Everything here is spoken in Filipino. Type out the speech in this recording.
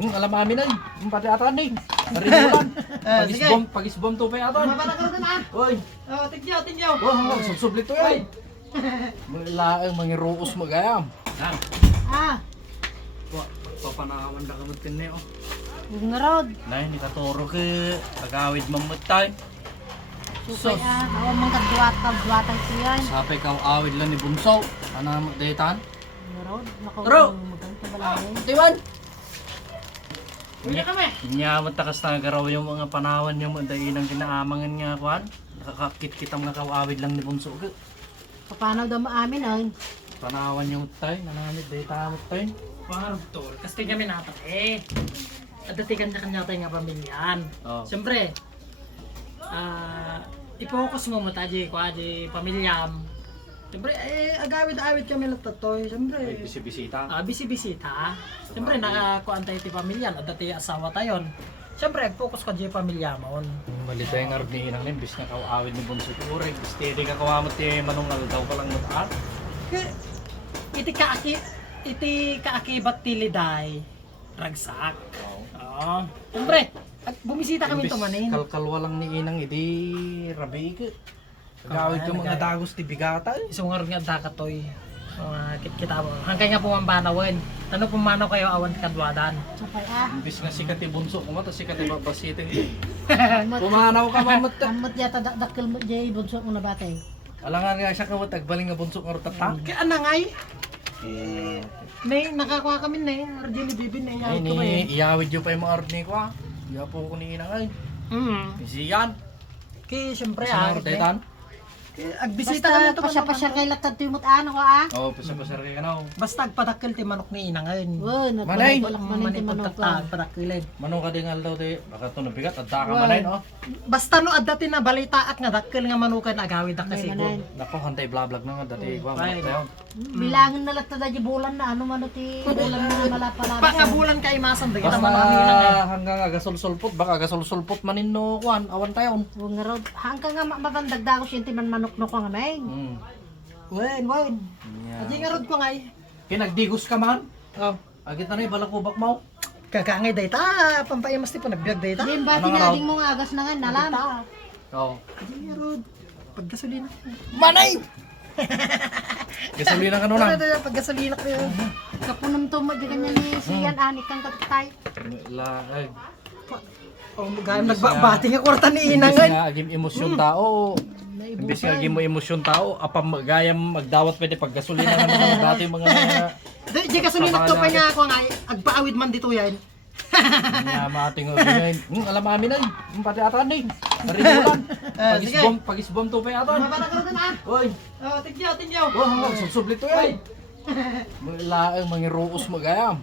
Alam amin ay. Pati atan ni. Ribulan. Pag-isbom to pa atan. Mabala ka rin ah. Oy. Oh, tigyaw. Wah, subsublit to ay. Laang mangiruos magayam. Ha. Ah, Wa papanawan da kamutin ni oh. yung narod. Nay ni katoro ke agawid mamutay. Supay ah, awan mong kadwatang siyan. Sapay ka awid lang ni Bunso. Ana mo daytan? Narod, Ro! maganda balay. Tiwan. Unya kami. Nya takas na garaw yung mga panawan yung mga dainang ginaamangan nga kwan. Nakakakit kita mga kawawid lang ni Bunso ke. Paano daw maamin ay? Panawan yung tay, nanamit dayta mo tay. Parang tol, kasi kami natin at datikan na kanya tayo nga pamilyan. Oh. Siyempre, i-focus mo mo tayo ko pamilyam. Siyempre, agawid-awid kami lang tatoy. Siyempre, Ay bisibisita. bisi-bisita. Siyempre, nakakuan tayo ti pamilyan at dati asawa tayo. Siyempre, focus ka dyan pamilya mo. Malitay nga rin ni inang nin, bis na kawawid ni Bunso ko rin. Bis tidi ka kawamot ti manungal daw palang mutaan. Iti kaakibat tiliday, ragsak. Oo. Siyempre, at bumisita kami Imbis tumanin. kalkalwa lang ni inang idi rabi ka. Gawid ka mga dagos ti bigata. Isungar nga dakatoy. Kita mo. Hanggang nga pumambanawan. Ano pumanaw kayo awan kadwadan. Supay ah. Imbis nga sikat ti Bunso kumata sikat ti babasitin. Pumanaw ka mamot ka. Amot yata dakil mo jay bunso mo na batay. Alangan nga siya kawat agbaling nga Bunso nga rutata. Kaya anangay. May nakakuha kami na eh. Arjili bibin na Ay iyawit ko ba eh. ni iyawid yung pa yung mga arni ko ah. Iya po ko ni inang ay. Isiyan. Kaya siyempre Sinaro daytan. agbisita Basta kami to pasya-pasya kay latad timot ano ko ah. Oh, pasapasar ka na. Basta agpadakil ti manok ni ina ngayon. Wo, Manay! walang manin ti manok ko. Agpadakilin. Manong ka dingal daw di. Baka ito nabigat at daka manay no. Basta no adati na balita at nga dakil nga manukan agawid ak kasi ko. Nako hantay blablag na nga dati ko Ay. manok tayo. Bilangin na latad di bulan na ano man ti bulan na malapala. Pakabulan kay masan kita Basta manami lang eh. hanggang agasulsulpot baka agasulsulpot manin no kwan awan tayo. Wo nga rod, hanggang nga mabandagdago siya ti man manok no ko nga may. Wen. Aji nga rod ko ngay. Kinagdigos ka man. Oh. Agit na rin balakubak mo. Kakangay dayta, pampayamas ti panagbiag dayta. Di ba Ano nga tinading mo nga agas na nga nalam. Oo. Aji nga rod. Paggasolina. Manay! Gasolina ka nun ah. Paggasolina ko yun. Kapunam to mo di kanya ni siyan anik kang katay. Lag. Oh, gayam nagbabati nga kwarta ni ina Imbis nga. nga agim emosyon tao. Imbis nga agim mo emosyon tao, apam gayam magdawat pwede pag gasolina nga naman dati mga Di gasolina to pa nga ako nga agpaawid man dito yan. nga mating ngayon. Alam amin ay. Pati atan ni. Ribulan. Pag-isbom to pa atan. Mabala ka rin ah. Oy. Oh, tigyaw. Wah, subsublit to ay. Laang mangiruos magayam.